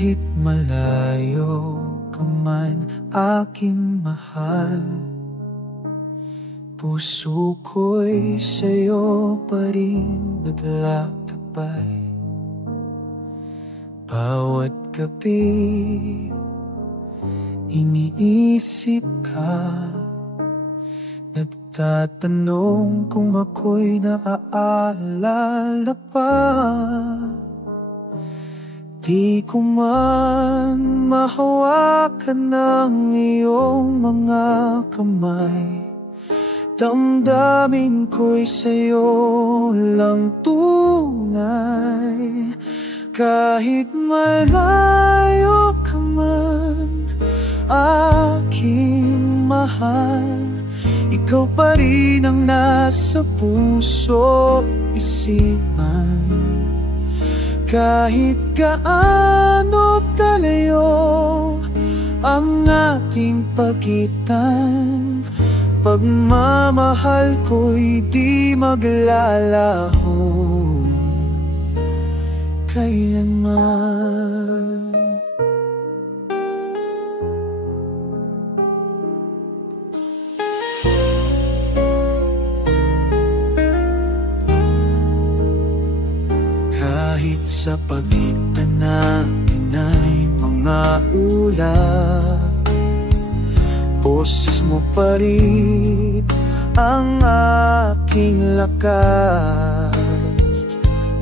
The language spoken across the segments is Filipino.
Kahit malayo ka man, aking mahal, puso ko'y sa'yo pa rin naglalakbay. Bawat gabi, iniisip ka, nagtatanong kung ako'y naaalala pa. Di ko man mahawakan ng iyong mga kamay, damdamin ko'y sa'yo lang tunay. Kahit malayo ka man, aking mahal, ikaw pa rin ang nasa puso, isipan. Kahit gaano kalayo ang ating pagitan, pagmamahal ko'y di maglalaho kailanman. Kahit sa pagitan natin ay mga ulap, boses mo pa rin ang aking lakas.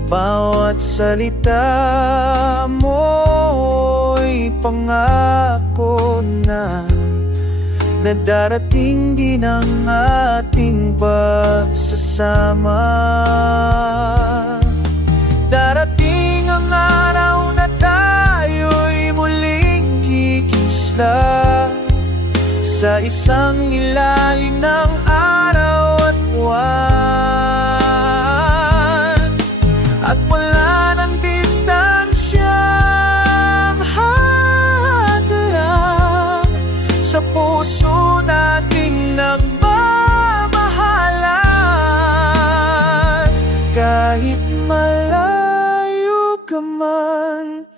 Bawat salita mo'y pangako na darating din ang ating pagsasama. Darating ang araw na tayo'y muling kikisla sa isang ilalim ng araw at buwan. At wala ng distansyang hadlang sa puso nating nagmamahalan. Kahit malayo ka man,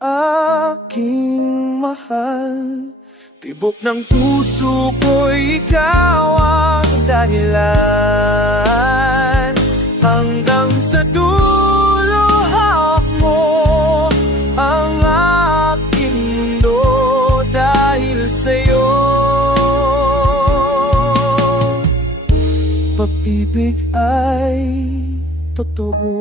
aking mahal, tibok ng puso ko'y ikaw ang dahilan. Hanggang sa dulo hawak mo ang aking mundo dahil sa'yo. Pag-ibig ay totoo.